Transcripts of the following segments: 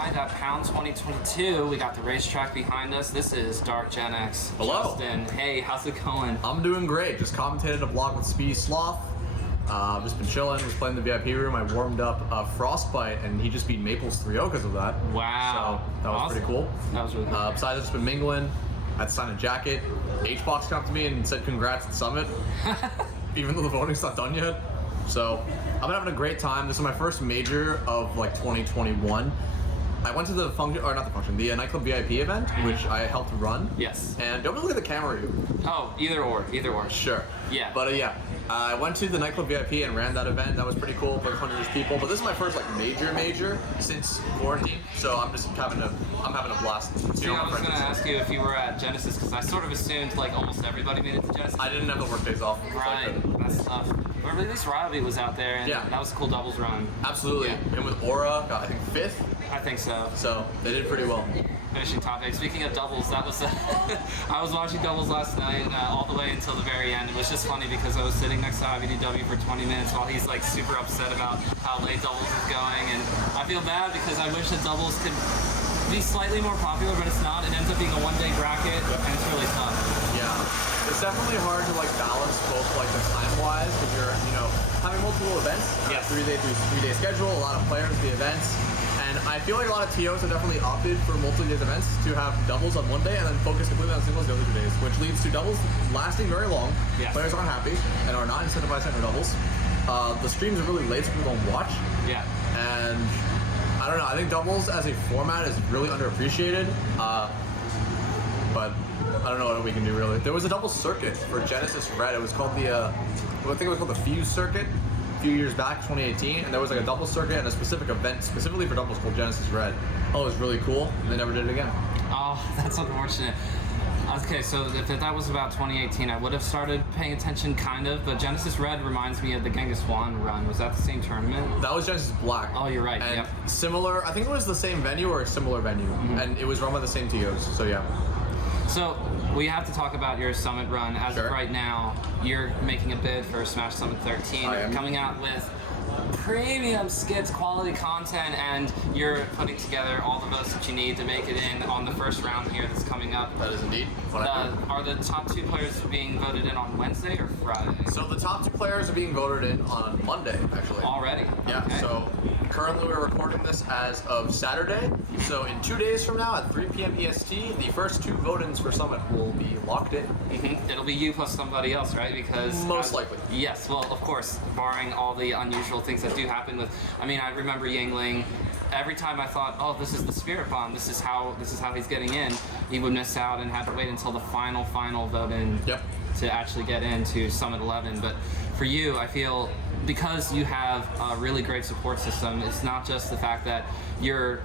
live at Pound 2022. We got the racetrack behind us. This is DarkGenex. Hello. Justin, hey, how's it going? I'm doing great. Just commentated a vlog with Speedy Sloth. Just been chilling, was playing the VIP room. I warmed up Frostbite, and he just beat Maples 3-0 because of that. Wow. So that was Awesome. pretty cool. That was really cool. Besides, I've just been mingling. I had to sign a jacket. H-Box came up to me and said congrats at Summit, even though the voting's not done yet. So I've been having a great time. This is my first major of like 2021. I went to the function, or not the function, the nightclub VIP event, which I helped run. Yes. And don't look at the camera, you. Oh, either or. Sure. Yeah. But yeah, I went to the nightclub VIP and ran that event. That was pretty cool, like hundreds of people. But this is my first like major since quarantine, so I'm having a blast. See, I was gonna ask you if you were at Genesis, because I sort of assumed like almost everybody made it to Genesis. I didn't have the work days off. Right, that's tough. But at least Riley was out there, and Yeah. that was a cool doubles run. Absolutely. Yeah. And with Aura, got I think 5th. I think so. So they did pretty well. Finishing top 8. Speaking of doubles, that was I was watching doubles last night all the way until the very end. It was just funny because I was sitting next to IBDW for 20 minutes while he's like super upset about how late doubles is going, and I feel bad because I wish that doubles could be slightly more popular, but it's not. It ends up being a one-day bracket, and it's really tough. Yeah, it's definitely hard to like balance both like the time-wise because you're having multiple events. Yes. 3-day schedule, a lot of players, the events. And I feel like a lot of TOs have definitely opted for multi-day events to have doubles on one day and then focus completely on singles the other 2 days, which leads to doubles lasting very long. Yes. Players aren't happy and are not incentivized to enter doubles. The streams are really late, so people don't watch. Yeah. And I don't know, I think doubles as a format is really underappreciated. But I don't know what we can do really. There was a double circuit for Genesis Red. It was called I think it was called the Fuse Circuit. A few years back, 2018, and there was like a double circuit and a specific event specifically for doubles called Genesis Red. Oh, it was really cool, and they never did it again. Oh, that's unfortunate. Okay, so if that was about 2018, I would have started paying attention, kind of, but Genesis Red reminds me of the Genghis Wan run. Was that the same tournament? That was Genesis Black. Oh, you're right, and yep. Similar, I think it was the same venue or a similar venue, and it was run by the same TOs, so yeah. So, we have to talk about your Summit run. As Sure. of right now, you're making a bid for Smash Summit 13. I am. Coming out with premium skits, quality content, and you're putting together all the votes that you need to make it in on the first round here that's coming up. That is indeed what I do. Are the top 2 players being voted in on Wednesday or Friday? So the top 2 players are being voted in on Monday, actually. Already? Yeah, Okay. so currently we're recording this as of Saturday. So in 2 days from now at 3 p.m. EST, the first 2 vote-ins for Summit will be locked in. It'll be you plus somebody else, right? Because Most likely. Yes, well, of course, barring all the unusual things that do happen with. I mean, I remember Yingling. Every time I thought, oh, this is the Spirit Bomb. This is how he's getting in. He would miss out and had to wait until the final vote-in. Yep. To actually get into Summit 11. But for you, I feel because you have a really great support system, it's not just the fact that you're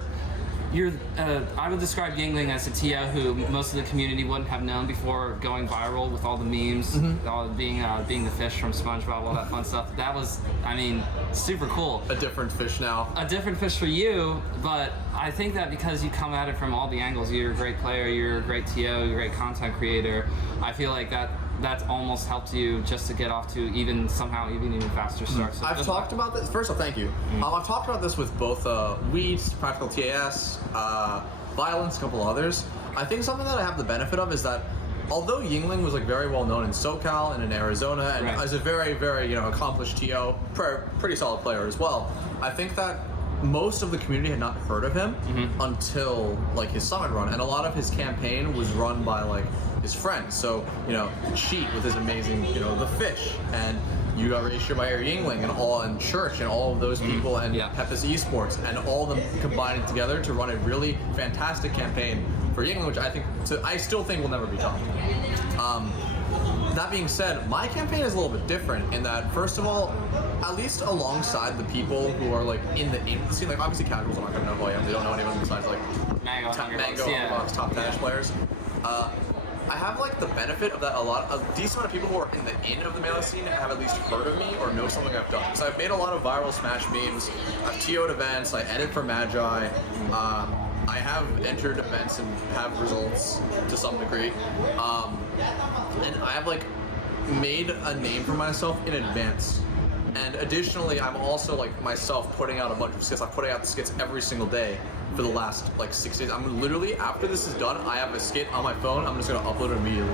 I would describe Yingling as a TO who most of the community wouldn't have known before going viral with all the memes, all being the fish from SpongeBob, all that fun stuff. That was, I mean, super cool. A different fish now. A different fish for you, but I think that because you come at it from all the angles, you're a great player, you're a great TO, you're a great content creator, I feel like that's almost helped you just to get off to even faster start. So I've talked about this. First of all, thank you. I've talked about this with both Weeds, Practical TAS, Violence, a couple others. I think something that I have the benefit of is that although Yingling was like very well known in SoCal and in Arizona, and Right. as a very, very accomplished TO, pretty solid player as well, I think that most of the community had not heard of him until like his Summit run, and a lot of his campaign was run by like his friends. So Cheat with his amazing the Fish, and you got Ratio by Air Yingling and Church and all of those people, and Pepis Esports, and all of them combined together to run a really fantastic campaign for Yingling, which I still think will never be topped. That being said, my campaign is a little bit different in that, first of all, at least alongside the people who are like in the scene, like obviously casuals are not gonna know who I am. They don't know anyone besides like Mango, top 10-ish players. I have like the benefit of that a decent amount of people who are in the of the Melee scene have at least heard of me or know something I've done. So I've made a lot of viral Smash memes, I've TO'd events, I edit for Magi, I have entered events and have results to some degree, and I have like made a name for myself in advance. And additionally, I'm also like myself putting out a bunch of skits. I'm putting out the skits every single day for the last like 6 days. I'm literally, after this is done, I have a skit on my phone. I'm just gonna upload it immediately.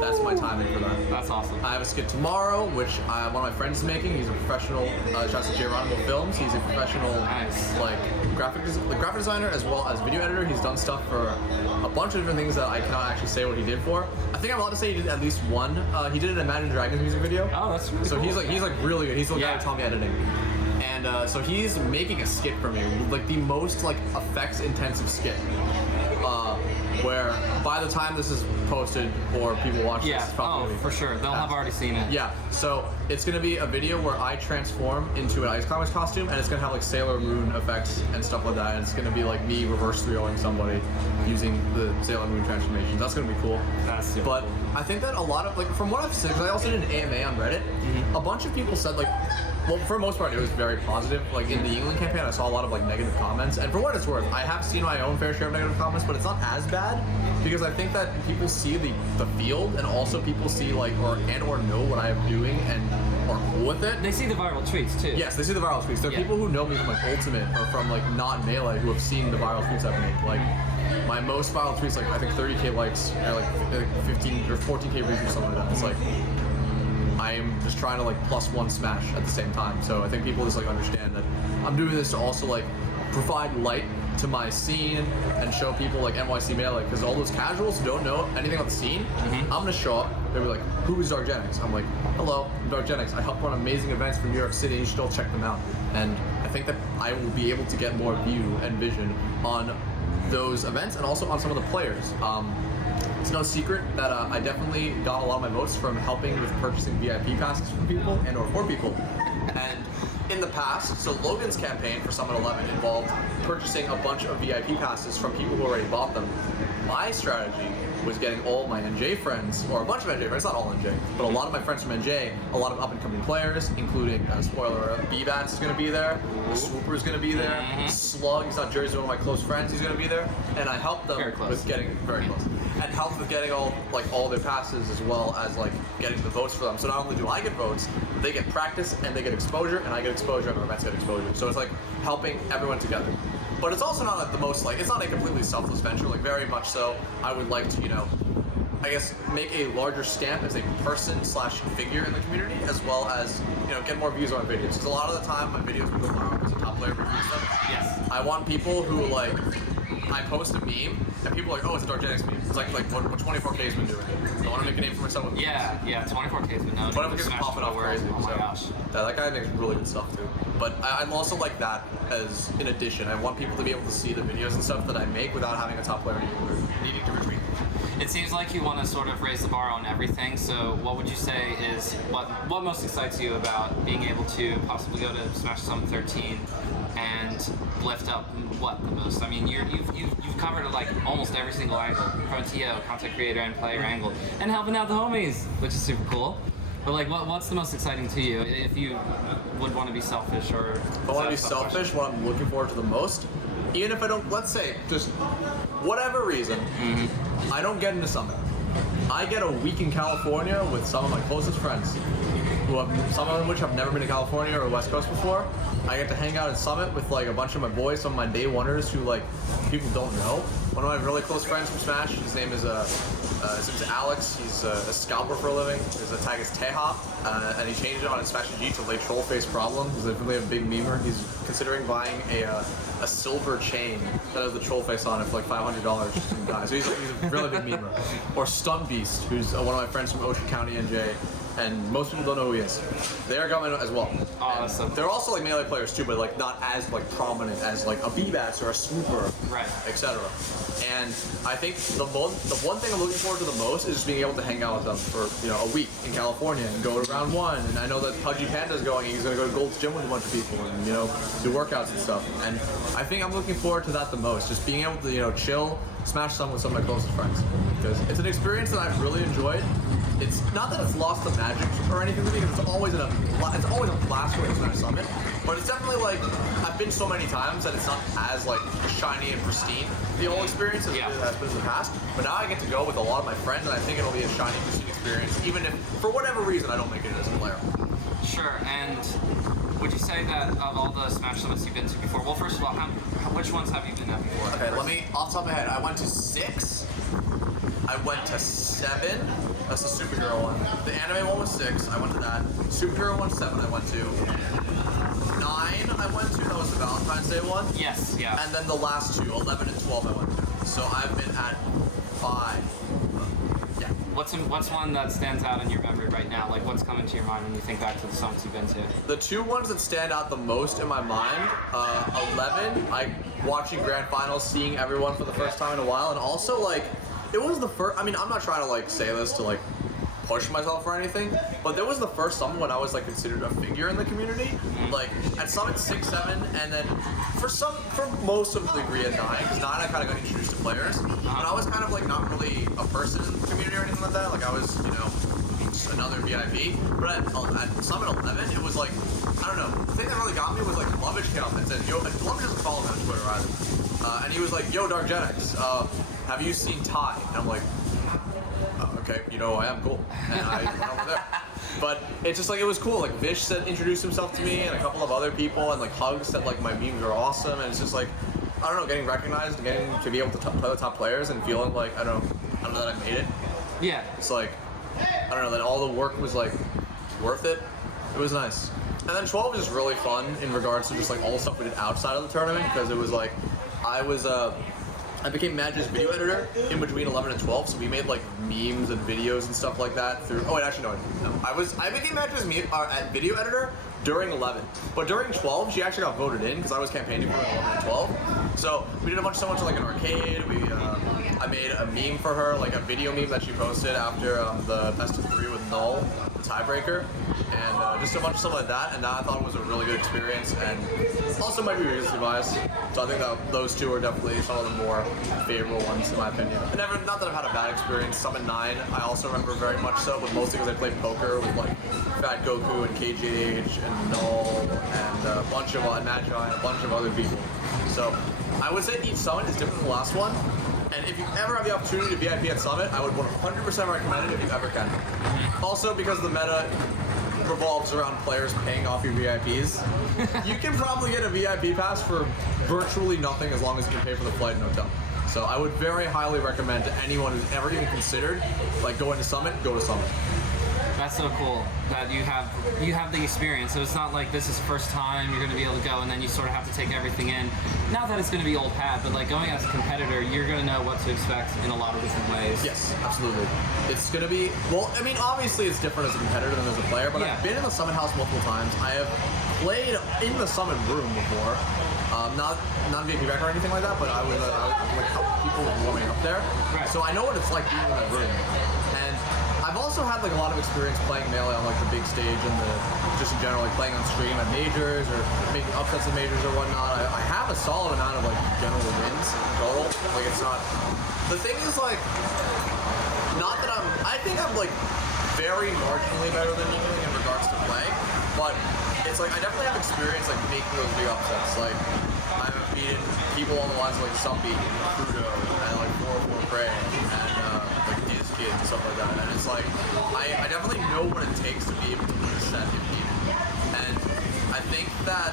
That's my timing for that. That's awesome. I have a skit tomorrow, which one of my friends is making. He's a professional. Shouts to Geronimo Films. He's a professional, like graphic designer as well as video editor. He's done stuff for a bunch of different things that I cannot actually say what he did for. I think I'm allowed to say he did at least one. He did an Imagine Dragons music video. Oh, that's really so cool. he's like really good. He's the guy who taught me editing. And so he's making a skit for me, like the most like effects intensive skit. Where by the time this is posted or people watch this, it's probably for sure. They'll have already seen it. Yeah, so it's gonna be a video where I transform into an Ice Comics costume, and it's gonna have like Sailor Moon effects and stuff like that, and it's gonna be like me reverse 3-0ing somebody using the Sailor Moon transformations. That's gonna be cool. That's super But cool. I think that a lot of, like, from what I've seen, because I also did an AMA on Reddit, a bunch of people said, like, well, for the most part, it was very positive. Like, in the England campaign, I saw a lot of, like, negative comments. And for what it's worth, I have seen my own fair share of negative comments, but it's not as bad, because I think that people see the field, and also people see, like, or know what I'm doing and are cool with it. They see the viral tweets, too. Yes, they see the viral tweets. There are people who know me from, like, Ultimate, or from, like, not Melee, who have seen the viral tweets I've made. Like, my most viral tweets, like, I think 30K likes, or, like 15 or 14K retweets or something like that. It's like, I am just trying to like +1 smash at the same time. So I think people just like understand that I'm doing this to also like provide light to my scene and show people like NYC Melee, because all those casuals who don't know anything about the scene, I'm gonna show up. They'll be like, "Who is DarkGenex?" I'm like, "Hello, I'm DarkGenex. I help run amazing events for New York City. You should all check them out." And I think that I will be able to get more view and vision on those events and also on some of the players. It's no secret that I definitely got a lot of my votes from helping with purchasing VIP passes from people and or for people. And in the past, so Logan's campaign for Summit 11 involved purchasing a bunch of VIP passes from people who already bought them. My strategy was getting all my NJ friends, or a bunch of NJ friends, not all NJ, but a lot of my friends from NJ, a lot of up-and-coming players, including, spoiler, B-Bats is going to be there, Swooper is going to be there, Slug, he's not Jersey, one of my close friends, he's going to be there, and I helped them with getting, very close, and helped with getting all their passes as well as like getting the votes for them. So not only do I get votes, they get practice and they get exposure, and I get exposure and our events get exposure. So it's like helping everyone together. But it's also not like the most like, it's not a completely selfless venture, like very much so. I would like to, you know, I guess make a larger stamp as a person/figure in the community, as well as, you know, get more views on my videos. Because a lot of the time my videos will go viral because a top player reviews them. Yes. I want people who like, I post a meme and people are like, "Oh, it's a DarkGenex meme." It's like what 24K's been doing. I want to make a name for myself with memes. Yeah, 24K's been known. 24K's popping off crazy. Oh my so, gosh. that guy makes really good stuff too. But I'm also like that as in addition. I want people to be able to see the videos and stuff that I make without having a top player needing to retweet. It seems like you want to sort of raise the bar on everything. So, what would you say is what most excites you about being able to possibly go to Smash Summit 13 and lift up what the most? I mean, you've covered like almost every single angle, from a TO, content creator, and player angle, and helping out the homies, which is super cool. But like, what's the most exciting to you? If you would want to be selfish, or if I want to be selfish, what I'm looking forward to the most, even if I don't, let's say, just whatever reason, I don't get into Summit. I get a week in California with some of my closest friends, some of them which have never been to California or West Coast before. I get to hang out in Summit with like a bunch of my boys, some of my day oneers who like people don't know. One of my really close friends from Smash, his name is Alex. He's a scalper for a living. His tag is Tehop, and he changed it on his Fashion G to late troll face problem. He's really a big memer. He's considering buying a silver chain that has the troll face on it for like $500 just to die. So he's a really big memer. Or Stunt Beast, who's one of my friends from Ocean County, NJ. And most people don't know who he is. They are coming as well. Awesome. They're also like Melee players too, but like not as like prominent as like a B-Bats or a Swooper, right, etc. And I think the one thing I'm looking forward to the most is just being able to hang out with them for, you know, a week in California and go to round 1. And I know that Pudgy Panda's going. He's going to go to Gold's Gym with a bunch of people and, you know, do workouts and stuff. And I think I'm looking forward to that the most. Just being able to, you know, chill, smash some with some of my closest friends, because it's an experience that I've really enjoyed. It's not that it's lost the magic or anything to me, because it's always a blast when it's Smash Summit, but it's definitely like, I've been so many times that it's not as like shiny and pristine, the whole experience as it has been in the past. But now I get to go with a lot of my friends, and I think it'll be a shiny, pristine experience, even if for whatever reason I don't make it as a player. Sure. And Would you say that of all the Smash Summits you've been to before, well, first of all, which ones have you been at before? Okay, off the top of my head, I went to 6. I went to 7. That's the superhero one. The anime one was 6. I went to that. Superhero one 7. I went to 9. I went to. That was the Valentine's Day one. Yes. Yeah. And then the last 2, 11 and 12. I went to. So I've been at 5. Yeah. What's one that stands out in your memory right now? Like, what's coming to your mind when you think back to the summits you've been to? The 2 ones that stand out the most in my mind, 11, watching grand finals, seeing everyone for the first time in a while, and also like, it was the first. I mean, I'm not trying to like say this to like push myself or anything, but there was the first summit when I was like considered a figure in the community. Like at Summit 6, 7, and then for most of the degree at 9, because 9 I kind of got introduced to players, but I was kind of like not really a person in the community or anything like that. Like I was, you know, just another VIP. But at Summit 11, it was like, I don't know. The thing that really got me was like Lovage came up and said, "Yo," and Lovage doesn't follow me on Twitter either, and he was like, "Yo, DarkGenex, have you seen Ty?" And I'm like, okay, you know, I am cool. And I went over there. But it's just like, it was cool. Like Vish said, introduced himself to me and a couple of other people, and like Hug said like my memes are awesome, and it's just like, I don't know, getting recognized, getting to be able to play the top players and feeling like, I don't know that I made it. Yeah. It's like, I don't know, that all the work was like worth it. It was nice. And then 12 was just really fun in regards to just like all the stuff we did outside of the tournament, because it was like, I became Madge's video editor in between 11 and 12, so we made like memes and videos and stuff like that through. Oh wait, actually no. I became Madge's video editor during 11, but during 12 she actually got voted in because I was campaigning for her in 11 and 12. So we did a bunch of stuff like an arcade. I made a meme for her, like a video meme that she posted after the best of 3 with Null, the tiebreaker, and just a bunch of stuff like that. And that I thought was a really good experience, and also might be recency bias. So I think that those 2 are definitely some of the more favorable ones in my opinion. And not that I've had a bad experience. Summit 9, I also remember very much so, but mostly because I played poker with like Fat Goku and KJH and Null and a bunch of Magi and a bunch of other people. So I would say each summit is different from the last one. And if you ever have the opportunity to VIP at Summit, I would 100% recommend it if you ever can. Also, because the meta revolves around players paying off your VIPs, you can probably get a VIP pass for virtually nothing as long as you can pay for the flight and hotel. So I would very highly recommend to anyone who's ever even considered like going to Summit, go to Summit. That's so cool that you have the experience. So it's not like this is the first time you're going to be able to go and then you sort of have to take everything in. Not that it's going to be old hat, but like going as a competitor, you're going to know what to expect in a lot of different ways. Yes, absolutely. It's going to be, well, I mean, obviously it's different as a competitor than as a player, but yeah. I've been in the Summit House multiple times. I have played in the Summit Room before. Not VIP back or anything like that, but I was like helping people warming up there. Right. So I know what it's like being in that room. And I've also had like a lot of experience playing Melee on like the big stage and just in general, like playing on stream at majors or making upsets at majors or whatnot. I have a solid amount of like general wins in total. Like it's not. The thing is like, not that I think I'm like very marginally better than you in regards to play, but it's like I definitely have experience like making those big upsets. Like I've beaten people on the lines of like Sumpy and Crudo and like 4-4 Prey and like these kids and stuff like that. And it's like I definitely know what it takes to be able to win a set if needed. And I think that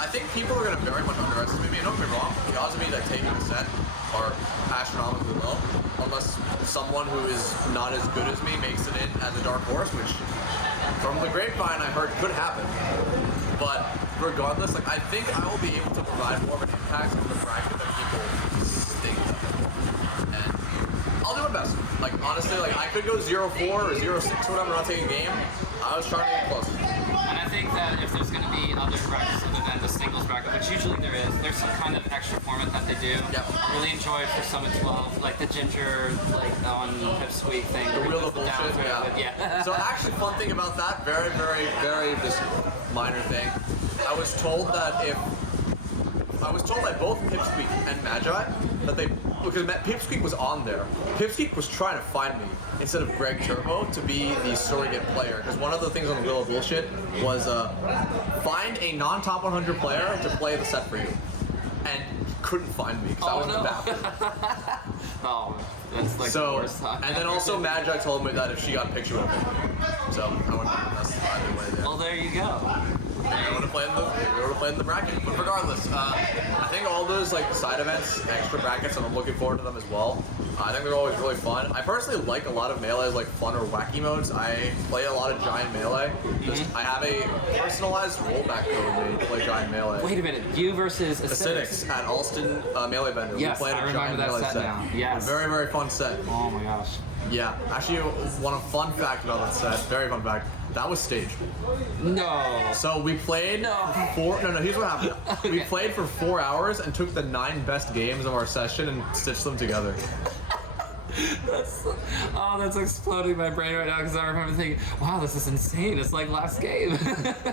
I think people are gonna very much underestimate me. And don't get me wrong, the odds of me like taking a set are astronomically low, unless someone who is not as good as me makes it in as a dark horse, which from the grapevine I heard could happen. But regardless, like I think I will be able to provide more of an impact on the bracket than people think. And I'll do my best. Like honestly, like I could go 0-4 or 0-6 or whatever, not taking a game. I was trying to get close. And I think that if there's going to be other brackets other than the singles bracket, which usually there's some kind of extra format that they do. Yep. I really enjoyed for Summit 12, like the Ginger, like on Pipsqueak thing. The real bullshit, yeah. So actually, fun thing about that, very, very, very just minor thing. I was told by both Pipsqueak and Magi that because Pipsqueak was on there. Pipsqueak was trying to find me instead of Greg Turbo to be the surrogate player. Because one of the things on the Wheel of Bullshit was find a non-top 100 player to play the set for you. And couldn't find me because I was in the bathroom. Oh, that's like the worst time. And then also Magi told me that if she got a picture with me. So I wouldn't be the best either way there. Well, there you go. We would have played in the bracket. But regardless, I think all those like side events, extra brackets, and I'm looking forward to them as well. I think they're always really fun. I personally like a lot of Melee's like fun or wacky modes. I play a lot of Giant Melee. I have a personalized rollback code made to play Giant Melee. Wait a minute, you versus Acidics at Alston Melee Vendor. Yes, we played I a remember Giant that Melee set now. Yes. Very, very fun set. Oh my gosh. Yeah, actually, one fun fact about that set, very fun fact, that was staged. No. So we played here's what happened. Okay. We played for 4 hours and took the 9 best games of our session and stitched them together. That's exploding my brain right now because I remember thinking, wow, this is insane. It's like last game.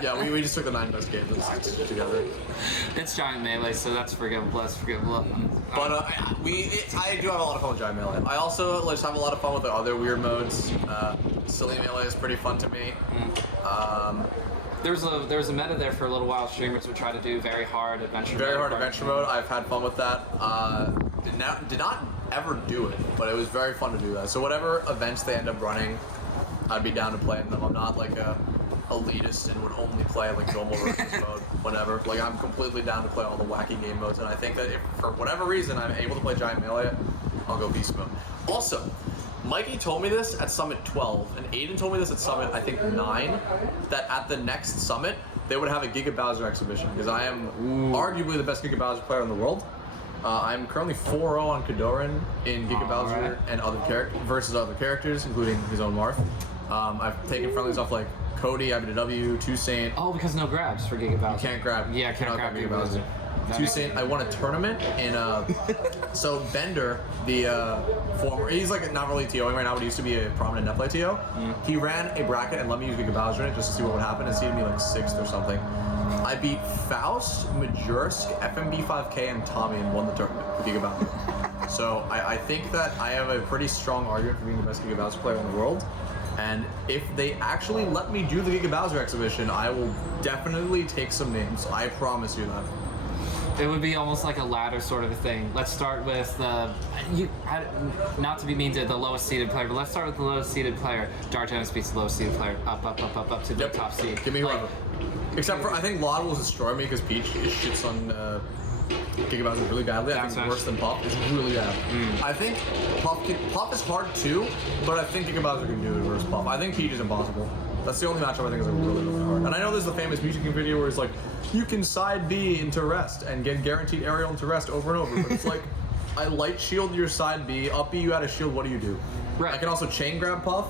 Yeah, we just took the 9 best games and stitched it together. It's Giant Melee, so that's forgivable. That's forgivable. But I do have a lot of fun with Giant Melee. I also just have a lot of fun with the other weird modes. Silly Melee is pretty fun to me. There was a meta there for a little while. Streamers would try to do very hard adventure mode. Very hard adventure mode. I've had fun with that. Did not ever do it, but it was very fun to do that. So whatever events they end up running, I'd be down to play in them. I'm not like a elitist and would only play like normal versus mode, whatever. Like I'm completely down to play all the wacky game modes, and I think that if for whatever reason I'm able to play Giant Melee, I'll go beast mode. Also, Mikey told me this at Summit 12, and Aiden told me this at Summit, I think 9, that at the next Summit, they would have a Gigabowser exhibition, because I am arguably the best Gigabowser player in the world. I'm currently 4-0 on Kadoran in Gigabowser and versus other characters, including his own Marth. I've taken friendlies off like Cody, IBW, Toussaint. Oh, because no grabs for Gigabowser. You can't grab. Yeah, can't grab Gigabowser. Toussaint, I won a tournament in so Bender, the former, he's like not really TOing right now, but he used to be a prominent netplay TO. He ran a bracket and let me use Gigabowser in it just to see what would happen, and seeded me like 6th or something. I beat Faust, Majursk, FMB5K, and Tommy and won the tournament with Gigabowser. So I think that I have a pretty strong argument for being the best Gigabowser player in the world. And if they actually let me do the Gigabowser exhibition, I will definitely take some names. I promise you that. It would be almost like a ladder sort of a thing. Let's start with not to be mean to the lowest seeded player, but let's start with the lowest seeded player. DarkGenex beats the lowest seeded player, up to the top seed. Give me whoever. Except for, I think Lod will destroy me because Peach shits on Gigabowser really badly. I think it's worse than Puff. It's really bad. I think Puff is hard too, but I think Gigabowser can do it versus Puff. I think Peach is impossible. That's the only matchup I think is really, really hard. And I know there's the famous music video where it's like, you can side B into rest and get guaranteed aerial into rest over and over. But it's like, I light shield your side B, up B you add a shield, what do you do? Right. I can also chain grab Puff.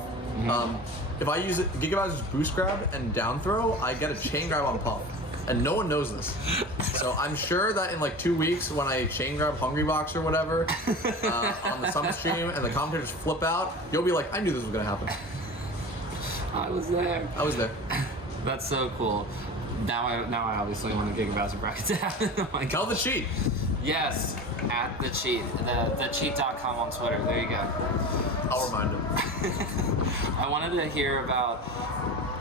If I use Gigabowser's boost grab and down throw, I get a chain grab on Puff. And no one knows this. So I'm sure that in like 2 weeks when I chain grab Hungry Box or whatever on the Summit stream and the commentators flip out, you'll be like, I knew this was gonna happen. I was there. That's so cool. Now I obviously want the Gigabowser bracket to happen. Oh my God. Tell the cheat. Yes, at the cheat, the cheat.com on Twitter. There you go. I'll remind him. I wanted to hear about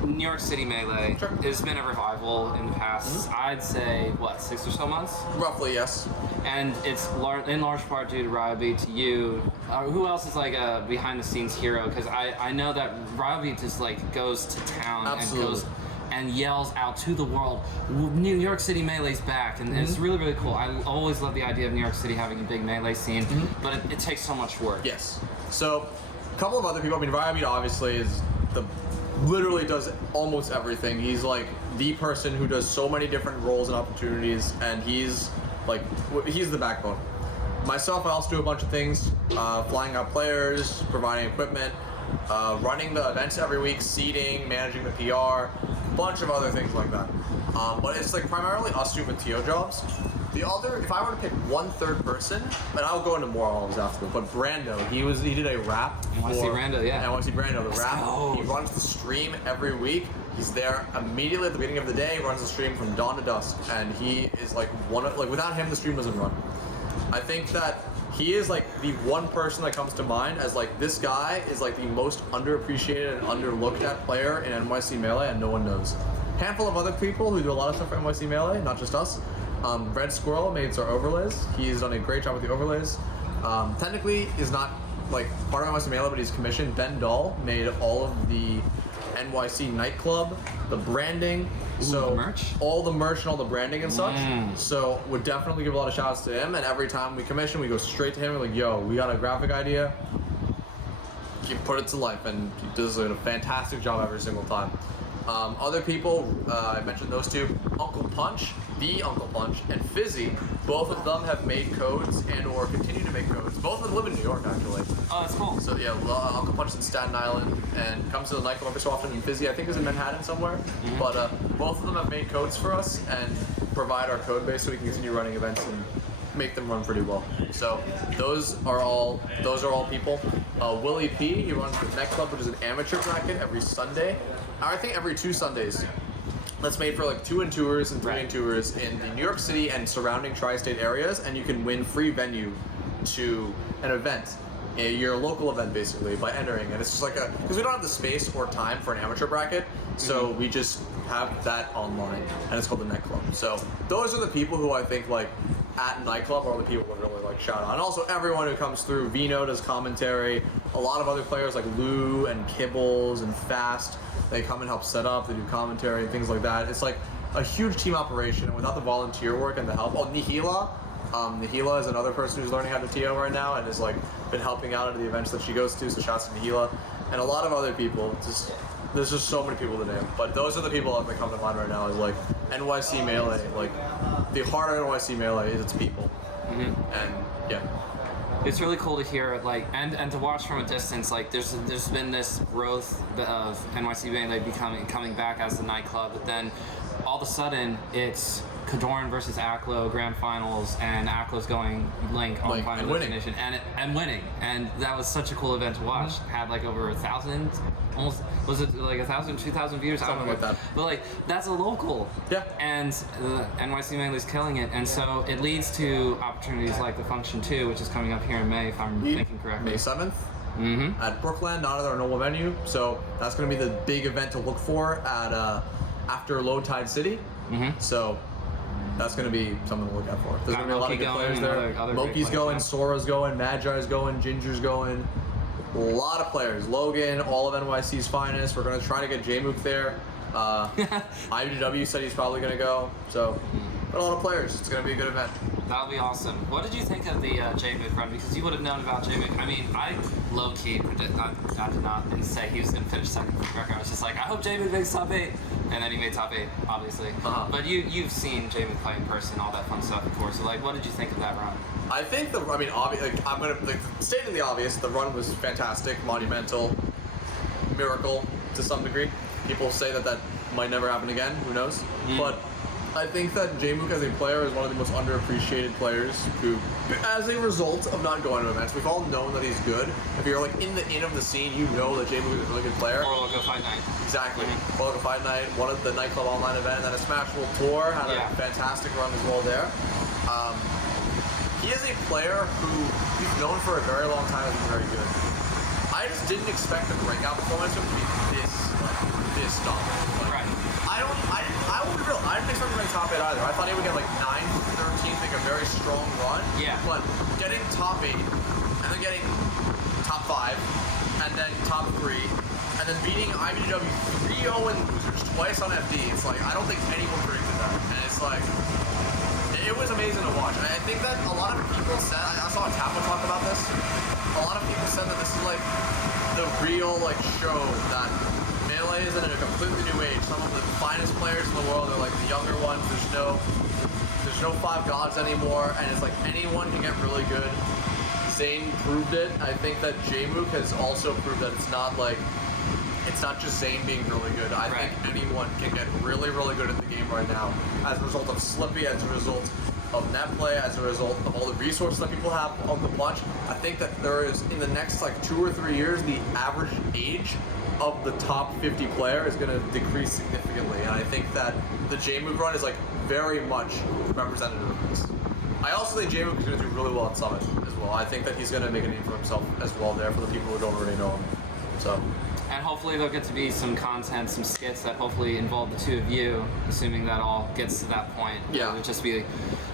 New York City Melee. Sure. It's been a revival in the past, I'd say, 6 or so months? Roughly, yes. And it's in large part due to Ryobeat, to you. Who else is like a behind-the-scenes hero? Because I know that Ryobeat just like goes to town and yells out to the world, New York City Melee's back, and it's really, really cool. I always love the idea of New York City having a big Melee scene, but it takes so much work. Yes. So, a couple of other people, I mean, Ryobeat obviously is literally does almost everything. He's like the person who does so many different roles and opportunities, and he's the backbone. Myself, I also do a bunch of things, flying out players, providing equipment, running the events every week, seeding, managing the PR, bunch of other things like that. But it's like primarily us doing the TO jobs. The other, if I were to pick one third person, and I'll go into more on this after, but Brando, he did a rap. NYC Brando, yeah. NYC Brando, the rap. Go. He runs the stream every week. He's there immediately at the beginning of the day, runs the stream from dawn to dusk, and he is like without him the stream doesn't run. I think that he is like the one person that comes to mind as like, this guy is like the most underappreciated and underlooked at player in NYC Melee, and no one knows. Handful of other people who do a lot of stuff for NYC Melee, not just us. Red Squirrel made our overlays. He's done a great job with the overlays. Technically is not like part of NYC Melee, but he's commissioned. Ben Dahl made all of the NYC nightclub, the branding. So the merch? all the merch and all the branding and such. So would definitely give a lot of shout outs to him. And every time we commission, we go straight to him. We're like, yo, we got a graphic idea. You put it to life, and he does a fantastic job every single time. Other people, I mentioned those two, Uncle Punch, the Uncle Punch, and Fizzy. Both of them have made codes and or continue to make codes. Both of them live in New York, actually. Oh, that's cool. So yeah, Uncle Punch is in Staten Island and comes to the nightclub every so often. And Fizzy, I think, is in Manhattan somewhere. But both of them have made codes for us and provide our code base so we can continue running events and make them run pretty well. So those are all people. Willie P, he runs the Next Club, which is an amateur bracket every Sunday. I think every 2 Sundays. That's made for like 2 and 2ers and 3 and 2ers in the New York City and surrounding tri-state areas, and you can win free venue to an event, your local event basically, by entering. And it's just like because we don't have the space or time for an amateur bracket, so we just have that online, and it's called the Nightclub. So those are the people who I think like at Nightclub are the people that really like shout out. And also everyone who comes through. Vino does commentary. A lot of other players like Lou and Kibbles and Fast, they come and help set up, they do commentary and things like that. It's like a huge team operation, and without the volunteer work and the help. Oh, Nihila. Nihila is another person who's learning how to TO right now and has like been helping out at the events that she goes to, so shouts to Nihila. And a lot of other people. There's just so many people to name. But those are the people that come to mind right now, is like NYC Melee. Like the heart of NYC Melee is its people. And yeah. It's really cool to hear, like, and to watch from a distance. Like, there's been this growth of NYC Melee coming back as the nightclub, but then all of a sudden it's Kadoran versus Aklo grand finals, and Aklo's going Link on final destination and winning, and that was such a cool event to watch. Had like over 1,000, almost, was it like 1,000, 2,000 viewers? Something like that. But like that's a local. Yeah. And NYC Melee's killing it, and so it leads to opportunities like the Function 2, which is coming up here in May, if I'm thinking correctly. May 7th. At Brookland, not at our normal venue. So that's going to be the big event to look for at after Low Tide City. So that's going to be something to look out for. There's going to be a lot of good players there. Moki's going, Sora's going, Magi's going, Ginger's going. A lot of players. Logan, all of NYC's finest. We're going to try to get J-Mook there. IBW said he's probably going to go. So, but a lot of players. It's going to be a good event. That'll be awesome. What did you think of the J-Mook run? Because you would have known about J-Mook. I mean, I low-key predicted, I did not say he was going to finish second for the record. I was just like, I hope J-Mook makes top 8. And then he made top 8, obviously. But you've seen J-Mook play in person, all that fun stuff before. So, like, what did you think of that run? I think I'm going to, stating the obvious, the run was fantastic, monumental, miracle to some degree. People say that might never happen again, who knows? But I think that J-Mook as a player is one of the most underappreciated players who, as a result of not going to events, we've all known that he's good. If you're like in of the scene, you know that J-Mook is a really good player. Or Logo Fight Night. Exactly. Logo Fight Night, one of the nightclub online event, and then a Smash World Tour, had a fantastic run as well there. He is a player who we've known for a very long time as being very good. I just didn't expect the breakout performance to be this dominant. Right. I didn't expect him to make top 8 either. I thought he would get like 9, 13, make a very strong run. Yeah. But getting top 8, and then getting top 5, and then top 3, and then beating IBW 3-0 and losers twice on FD. It's like, I don't think anyone predicted that. And it's like, it was amazing to watch. And I think that a lot of people said, I saw Tappa talk about this, a lot of people said that this is like the real like show that Melee is in a completely new age. Some of the finest players in the world are like the younger ones. There's no 5 gods anymore, and it's like anyone can get really good. Zane proved it. I think that J-Mook has also proved that it's not just Zane being really good. I think anyone can get really, really good at the game right now as a result of Slippy, as a result of net play, as a result of all the resources that people have on the bunch. I think that there is, in the next like 2 or 3 years, the average age of the top 50 player is going to decrease significantly, and I think that the J-Mook run is like very much representative of this. I also think J-Mook is going to do really well at Summit as well. I think that he's going to make a name for himself as well there for the people who don't already know him. So. And hopefully there'll get to be some content, some skits that hopefully involve the two of you, assuming that all gets to that point. Yeah. It would just be,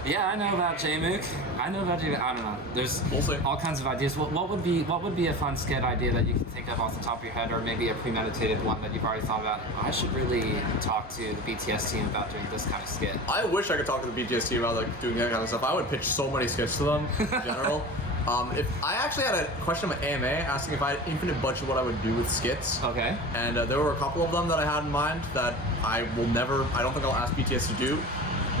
yeah, I know about J-Mook. I know about J-Mook. I don't know. There's We'll see. all kinds of ideas. What would be a fun skit idea that you can think of off the top of your head, or maybe a premeditated one that you've already thought about? I should really talk to the BTS team about doing this kind of skit. I wish I could talk to the BTS team about like doing that kind of stuff. I would pitch so many skits to them in general. If I actually had a question of AMA asking if I had infinite budget, what I would do with skits. Okay. And there were a couple of them that I had in mind that I don't think I'll ask BTS to do.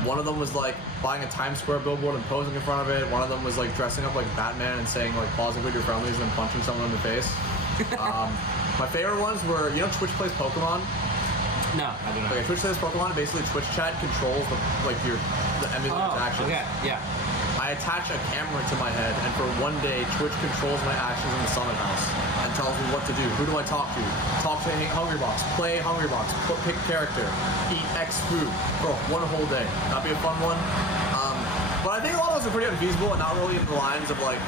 One of them was like buying a Times Square billboard and posing in front of it. One of them was like dressing up like Batman and saying like pausing with your friendlies and then punching someone in the face. My favorite ones were, you know, Twitch plays Pokemon. No, I don't know. Okay, Twitch plays Pokemon. Basically, Twitch chat controls the emulator's actions. Okay, yeah. I attach a camera to my head, and for one day, Twitch controls my actions in the Summit House and tells me what to do. Who do I talk to? Talk to Hungrybox, play Hungrybox, pick character, eat X food for one whole day. That'd be a fun one. But I think a lot of those are pretty unfeasible and not really in the lines of like,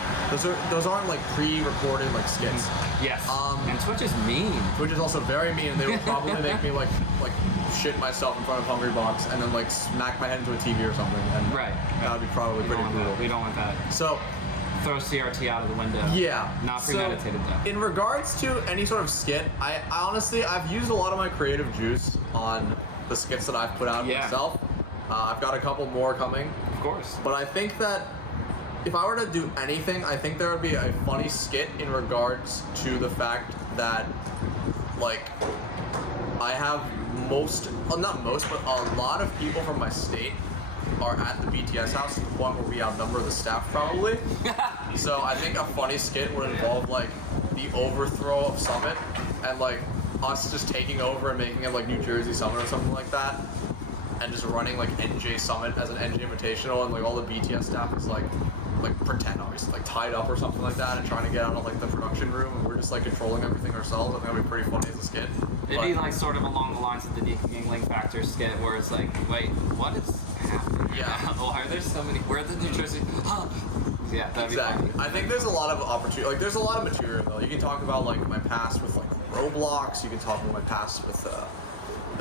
those aren't like pre-recorded like skits. Yes. And Twitch is mean. Twitch is also very mean, and they would probably make me like shit myself in front of Hungrybox and then like smack my head into a TV or something. And Right. that would be probably pretty brutal. We don't want that. So, Throw CRT out of the window. yeah. Not premeditated though. In regards to any sort of skit, I honestly, I've used a lot of my creative juice on the skits that I've put out myself. I've got a couple more coming. Of course. But I think that if I were to do anything, I think there would be a funny skit in regards to the fact that, like, I have not most, but a lot of people from my state are at the BTS house to the point where we outnumber the staff probably. So I think a funny skit would involve like the overthrow of Summit and like us just taking over and making it like New Jersey Summit or something like that. And just running like NJ Summit as an NJ Invitational, and like all the BTS staff is like pretend obviously like tied up or something like that and trying to get out of like the production room, and we're just like controlling everything ourselves. I think that'd be pretty funny as a skit. It'd be like sort of along the lines of the Yingling Factor skit, where it's like, wait, what is happening? Yeah. Why are there so many? Where the New Jersey? Yeah, that'd Exactly. be funny. I think there's a lot of opportunity. Like there's a lot of material though. You can talk about like my past with like Roblox. You can talk about my past with.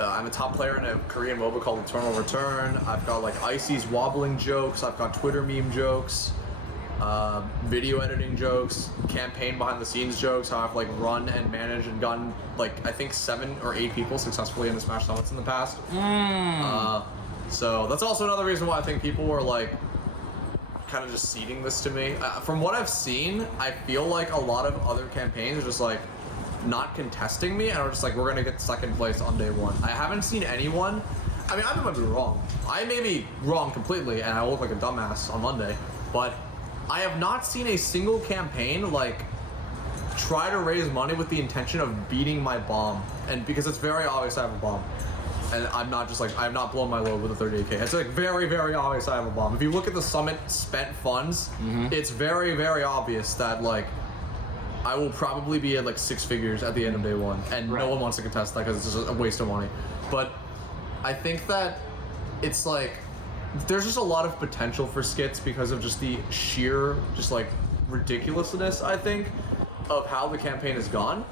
I'm a top player in a Korean MOBA called Eternal Return. I've got like Icy's wobbling jokes. I've got Twitter meme jokes, video editing jokes, campaign behind the scenes jokes. How I've like run and managed and gotten like I think 7 or 8 people successfully in the Smash Summits in the past. So that's also another reason why I think people were like kind of just ceding this to me. From what I've seen, I feel like a lot of other campaigns are just like not contesting me and are just like, we're gonna get second place on day one. I haven't seen anyone. I mean, I might be wrong. I may be wrong completely and I will look like a dumbass on Monday, but I have not seen a single campaign like try to raise money with the intention of beating my bomb. And because it's very obvious I have a bomb. And I'm not just like, I have not blown my load with a 38K. It's like very, very obvious I have a bomb. If you look at the Summit spent funds, it's very, very obvious that like, I will probably be at like 6 figures at the end of day one, and no one wants to contest that because it's just a waste of money. But I think that it's like there's just a lot of potential for skits because of just the sheer just like ridiculousness, I think, of how the campaign has gone.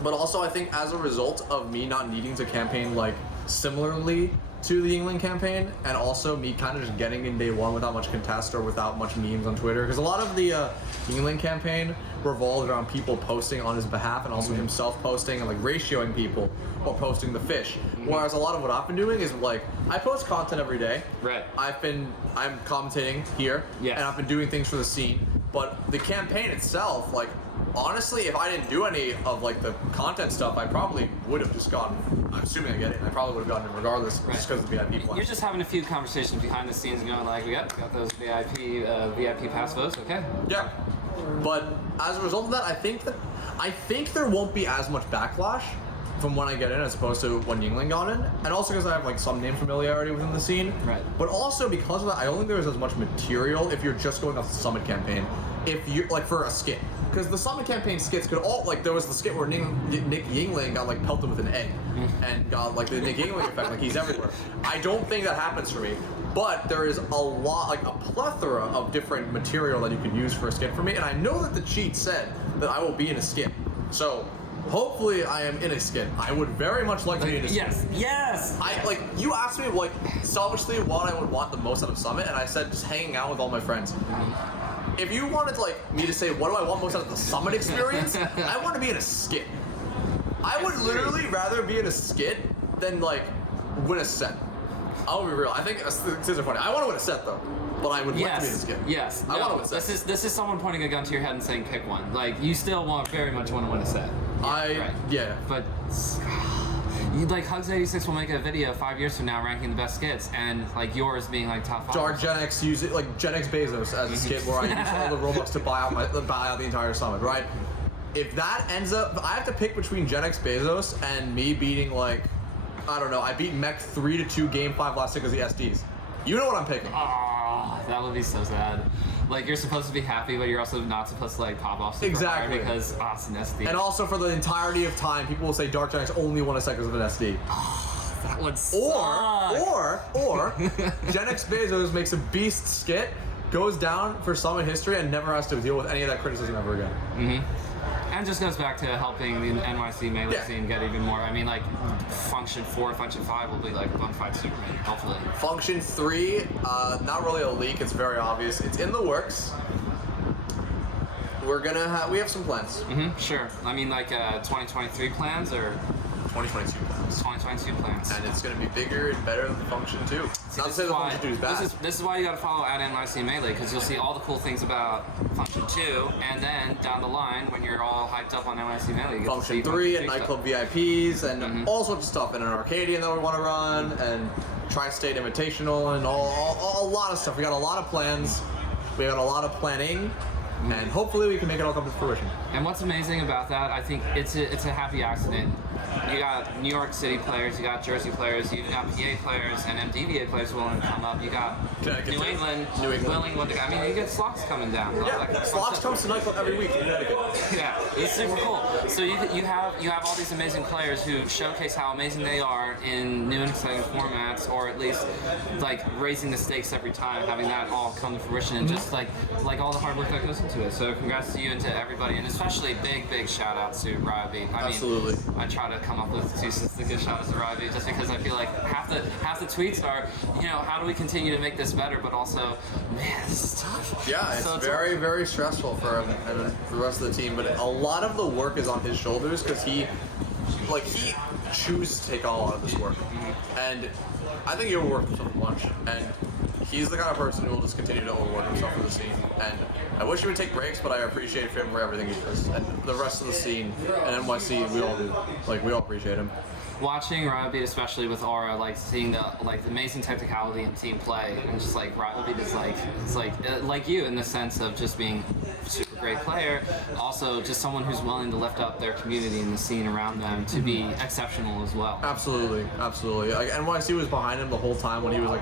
But also I think as a result of me not needing to campaign like similarly to the Yingling campaign, and also me kind of just getting in day one without much contest or without much memes on Twitter, because a lot of the Yingling campaign revolved around people posting on his behalf and also himself posting and like ratioing people or posting the fish. Whereas a lot of what I've been doing is like, I post content every day. Right. I'm commentating here, and I've been doing things for the scene. But the campaign itself, like, honestly, if I didn't do any of like the content stuff, I probably would have just gotten. I'm assuming I get it. I probably would have gotten it regardless, just because of the VIP plan. You're just having a few conversations behind the scenes, and going like, we got those VIP pass votes, okay? Yeah, but as a result of that, I think there won't be as much backlash from when I get in as opposed to when Yingling got in, and also because I have like some name familiarity within the scene. Right. But also because of that, I don't think there's as much material if you're just going off the Summit campaign. If you're like for a skit, because the Summit campaign skits could all like there was the skit where Nick Yingling got like pelted with an egg and got like the Nick Yingling effect, like he's everywhere. I don't think that happens for me, but there is a lot, like a plethora of different material that you can use for a skit for me, and I know that the cheat said that I will be in a skit. So Hopefully, I am in a skit. I would very much like to be in a skit. Yes. You asked me selfishly what I would want the most out of Summit, and I said just hanging out with all my friends. If you wanted me to say what do I want most out of the Summit experience, I want to be in a skit. I would literally rather be in a skit than win a set. I'll be real. I think these are funny. I want to win a set though, but I would like to be in a skit. Yes. I want to win a set. This is someone pointing a gun to your head and saying pick one. You still very much want to win a set. Yeah. But Hugs86 will make a video 5 years from now ranking the best skits, and yours being top 5. DarkGenex use it Genex Bezos as a skit where I use all the Robux to buy out the entire Summit, right? If that ends up, I have to pick between Genex Bezos and me beating I don't know. I beat Mech 3-2 Game 5 last year because the SDs. You know what I'm picking. Oh, that would be so sad. You're supposed to be happy, but you're also not supposed to pop off super hard because it's an SD. And also for the entirety of time, people will say DarkGenex only won a set because of an SD. Oh, that would suck. Or Genex Bezos makes a beast skit, goes down for Summit history, and never has to deal with any of that criticism ever again. Mm-hmm. And just goes back to helping the NYC Melee scene get even more. Function 4, Function 5 will be Bonafide Superman, hopefully. Function 3, not really a leak, it's very obvious. It's in the works. We have some plans. Mm-hmm, sure. 2023 plans or? 2022 plans. 2022 plans. And it's going to be bigger and better than Function 2. Not to say that Function 2 is bad. This is why you got to follow at NYC Melee, because you'll see all the cool things about Function 2, and then down the line, when you're all hyped up on NYC Melee, you get Function to see 3 and nightclub VIPs and all sorts of stuff, and an Arcadian that we want to run, and Tri-State Invitational, and a lot of stuff. We got a lot of plans. We got a lot of planning. And hopefully we can make it all come to fruition. And what's amazing about that, I think it's a happy accident. You got New York City players, you got Jersey players, you got PA players, and MDVA players willing to come up. You got New England willing to go. You get Slocks coming down. Yeah, Slocks comes to nightclub every week in Connecticut. Yeah, it's super cool. So you have all these amazing players who showcase how amazing they are in new and exciting formats, or at least raising the stakes every time, having that all come to fruition, and just like all the hard work that goes into it. So congrats to you and to everybody, and especially big shout out to Ryobi. Absolutely. I try to come up with two good shout outs to Ryobi just because I feel like half the tweets are, how do we continue to make this better, but also, man, this is tough. Yeah, it's very stressful for him and the rest of the team, but a lot of the work is on his shoulders because he chooses to take on a lot of this work. And I think he overworked himself a bunch, and he's the kind of person who will just continue to overwork himself for the scene. And I wish he would take breaks, but I appreciate him for everything he does. And the rest of the scene and NYC, we all do. We all appreciate him. Watching Ryobi, especially with Aura, seeing the amazing technicality and team play, and just Ryobi is like you in the sense of just being a super great player, also just someone who's willing to lift up their community and the scene around them to be exceptional as well. Absolutely. NYC was behind him the whole time when he was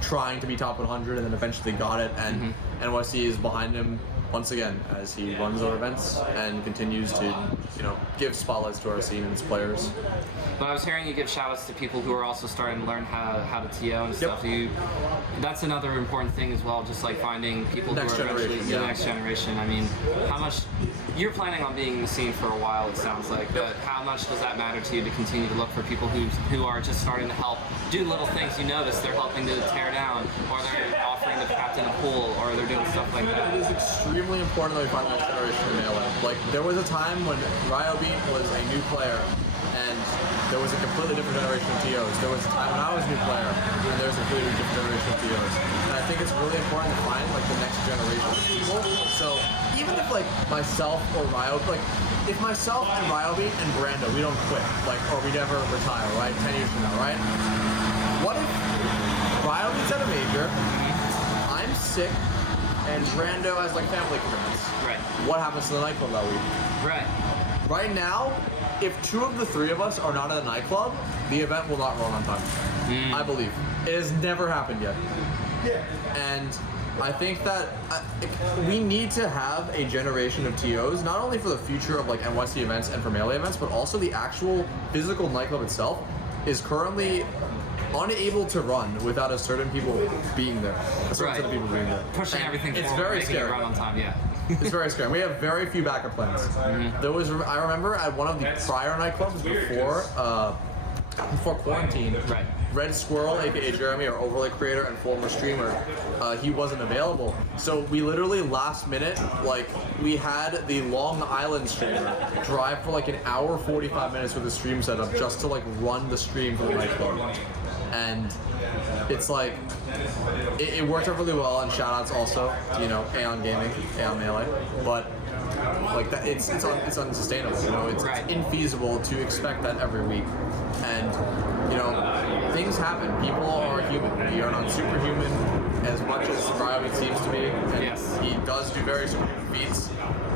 trying to be top 100 and then eventually got it, and NYC is behind him once again as he runs our events and continues to give spotlights to our scene and its players. But I was hearing you give shout-outs to people who are also starting to learn how to TO and stuff. That's another important thing as well, just finding people Next who are eventually generation, the next generation. How much you're planning on being in the scene for a while, it sounds like, but how much does that matter to you to continue to look for people who are just starting to help do little things? You notice they're helping to tear down, or they're offering to captain a pool, or they're doing stuff like that. It is extremely important that we find the next generation in Melee. There was a time when Ryobi was a new player, and there was a completely different generation of TOs. There was a time when I was a new player, and there was a completely different generation of TOs. And I think it's really important to find the next generation of people. So even if myself or Ryobi, if myself and Ryobi and Brando, we don't quit, or we never retire, right? 10 years from now, right? What if Ryobi's at a major, I'm sick, and Brando has family commitments? Right. What happens to the nightclub that week? Right. Right now, if 2 of the 3 of us are not at a nightclub, the event will not run on time. I believe. It has never happened yet. Yeah. And I think that we need to have a generation of TOs, not only for the future of NYC events and for Melee events, but also the actual physical nightclub itself is currently unable to run without a certain people being there. A certain set of people being there. Pushing everything forward, it's very making scary. it run on time, yeah. It's very scary. We have very few backup plans. There was, I remember at one of the prior nightclubs before quarantine, Right. Red Squirrel, aka Jeremy, our overlay creator and former streamer, he wasn't available. So we literally last minute, like, we had the Long Island streamer drive for like an hour 45 minutes with the stream setup just to like run the stream for the nightclub. And it's like, it worked out really well, and shout outs also to, you know, Aeon Gaming, Aeon Melee, but like that, it's unsustainable, you know, it's infeasible to expect that every week. And, you know, things happen, people are human, we are not superhuman as much as Ryan seems to be, and he does do very superhuman feats.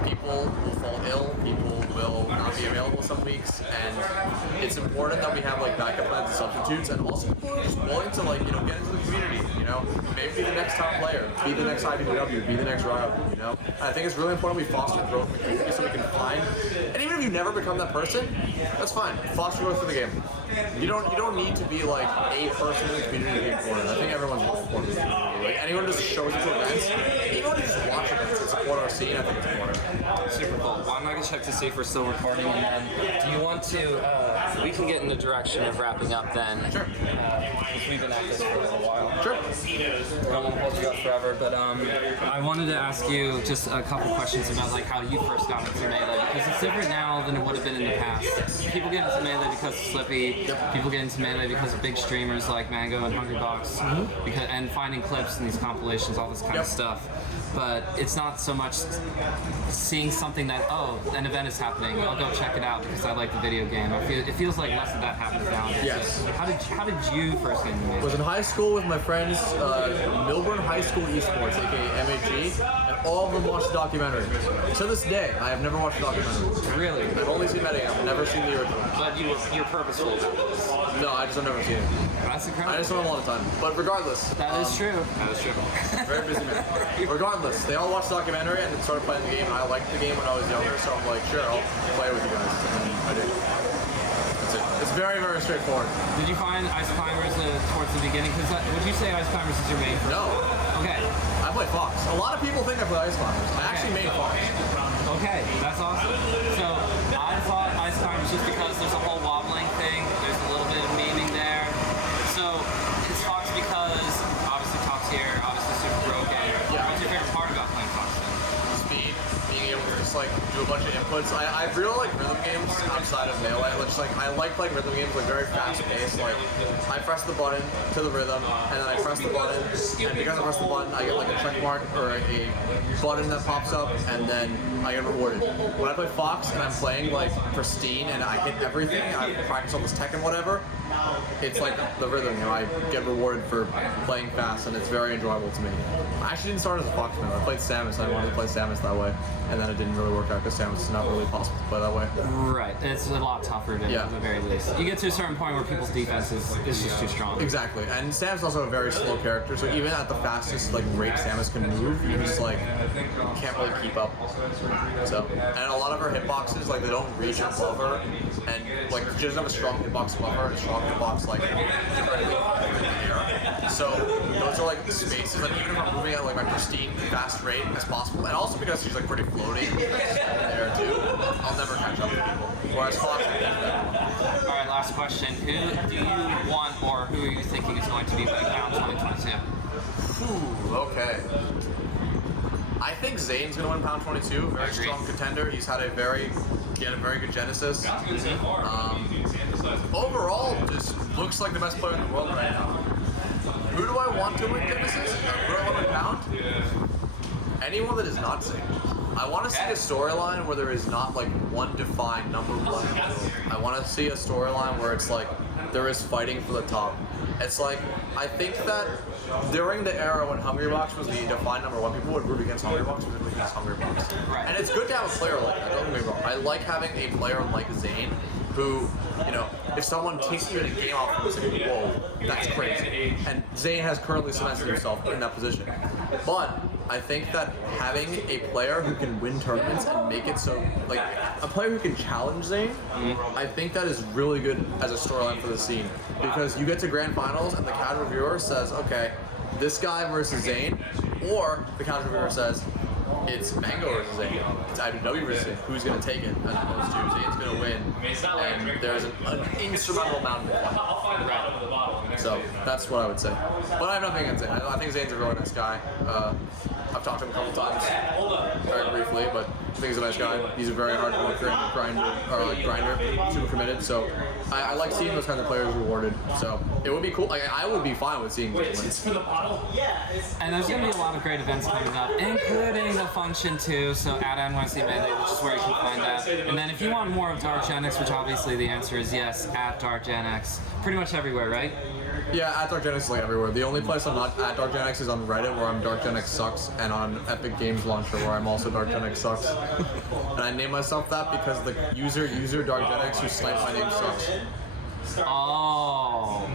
People will fall ill, people will not be available some weeks, and it's important that we have like backup plans and substitutes, and also people are just willing to, like, you know, get into the community, you know, maybe be the next top player, be the next IDW, be the next Riot, you know. And I think it's really important we foster growth in the community so we can find, and even if you never become that person, that's fine. Foster growth for the game. You don't need to be like a person in the community to be important. I think everyone's important in the community. Like anyone just shows up to events, anyone who just watch events and support our scene, I think it's important. Super cool. Well, I'm not gonna check to see if we're still recording, and then do you want to? We can get in the direction of wrapping up then. Sure. Because we've been at this for a little while. Sure. I don't want to hold you up forever, but I wanted to ask you just a couple questions about like how you first got into Melee, because it's different now than it would have been in the past. People get into Melee because of Slippy. People get into Melee because of big streamers like Mango and Hungrybox, because and finding clips and these compilations, all this kind of stuff. But it's not so much seeing something that, oh, an event is happening, I'll go check it out because I like the video game. It feels like less of that happens nowadays. Yes. How did you first get into Melee? I was in high school with my friends, Milburn High School Esports, aka MHE, and all of them watched the documentary. To this day, I have never watched the documentary. Really? I've only seen Meta, I've never seen the original. But you're purposeful about this. No, I just have never seen it. That's incredible. I just don't have a lot of time. But regardless. That is true. That is true. Very busy man. Regardless, they all watched the documentary and then started playing the game, and I liked the game when I was younger, so I'm like, sure, I'll play with you guys. And I did. That's it. It's very, very straightforward. Did you find Ice Climbers towards the beginning? Because would you say Ice Climbers is your main? No. Okay. I play Fox. A lot of people think I play Ice Climbers. I actually made Fox. Okay, that's awesome. So I thought Ice Climbers just because there's a whole wobbling thing, there's a little bit of meaning there. So it's Fox because obviously top tier, obviously super broken. Yeah. What's your favorite part about playing Fox then? Speed, being able to just like do a bunch of inputs. I really like rhythm games outside of Melee. I like playing rhythm games like very fast paced. Like I press the button to the rhythm, and then I press the button, and because I press the button, I get like a check mark or a button that pops up, and then I get rewarded. When I play Fox and I'm playing like pristine and I hit everything, I practice all this tech and whatever, it's like the rhythm, you know, I get rewarded for playing fast, and it's very enjoyable to me. I actually didn't start as a Fox player. I played Samus, and I wanted to play Samus that way, and then it didn't really work out because Samus is not really possible to play that way. Right, it's a lot tougher at the very least. You get to a certain point where people's defense is just too strong. Exactly, and Samus is also a very slow character, so even at the fastest like rate Samus can move, you just like can't really keep up. So, and a lot of her hitboxes, like they don't reach above her, and like she doesn't have a strong hitbox above her and a strong hitbox like directly in the air. So those are like the spaces that even if I'm moving at like my pristine fast rate as possible, and also because she's like pretty floaty there too, I'll never catch up with people. Whereas Fox, All right, last question. Who do you want, or who are you thinking is going to be winning Pound 2022? ooh, okay. I think Zane's gonna win Pound 22. Very strong contender. He had a very good Genesis. Overall, just looks like the best player in the world right now. Who do I want to win Genesis? Who do I want to win Pound? Anyone that is not Zane. I want to see a storyline where there is not like one defined number one. I want to see a storyline where it's like there is fighting for the top. It's like, I think that during the era when Hungrybox was the defined number one, people would root against Hungrybox because it was Hungrybox. Right. And it's good to have a player like that, don't get me wrong. I like having a player like Zane who, you know, if someone takes you in a game off him, it's like, whoa, that's crazy. And Zane has currently cemented himself in that position. But I think that having a player who can win tournaments and make it so, like, a player who can challenge Zane, I think that is really good as a storyline for the scene. Because you get to grand finals and the casual viewer says, okay, this guy versus Zane, or the casual viewer says, it's Mango versus Zane. It's IBW versus Zane. Who's going to take it as opposed to Zane's going to win. And there's an insurmountable amount of play. So that's what I would say. But I have nothing against Zane. I think Zane's a really nice guy. I've talked to him a couple times, very briefly, but I think he's a nice guy. He's a very hard worker and grinder, super committed. So I like seeing those kinds of players rewarded. So it would be cool. Like I would be fine with seeing him win. And there's going to be a lot of great events coming up, including the Function 2, so at NYC Melee, which is where you can find that. And then if you want more of DarkGenex, which obviously the answer is yes, at DarkGenex, pretty much everywhere, right? Yeah, at DarkGenex is like everywhere. The only place I'm not at DarkGenex is on Reddit, where I'm DarkGenex Sucks, and on Epic Games Launcher, where I'm also DarkGenex Sucks. And I named myself that because the user DarkGenex who sniped my name sucks. Oh,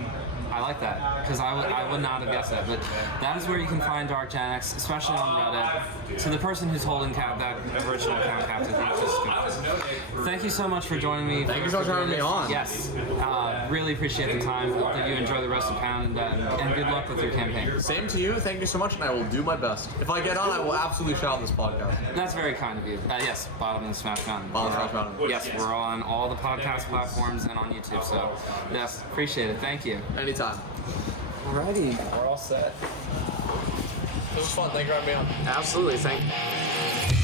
I like that, because I would not have guessed that. But that is where you can find DarkGenex, especially on Reddit. To the person who's holding that original account captive, thank you so much for joining me. Thank you so much for having me on. Yes, really appreciate the time. Hope that you enjoy the rest of Pound, and good luck with your campaign. Same to you. Thank you so much, and I will do my best. If I get on, I will absolutely shout out this podcast. That's very kind of you. Yes, Bottom and Smash Mountain. Bottom Smash Mountain. Yes, we're on all the podcast platforms and on YouTube. So, yes, appreciate it. Thank you. Anytime. Alrighty, we're all set. This was fun. Thank you for having me on. Absolutely. Thank you.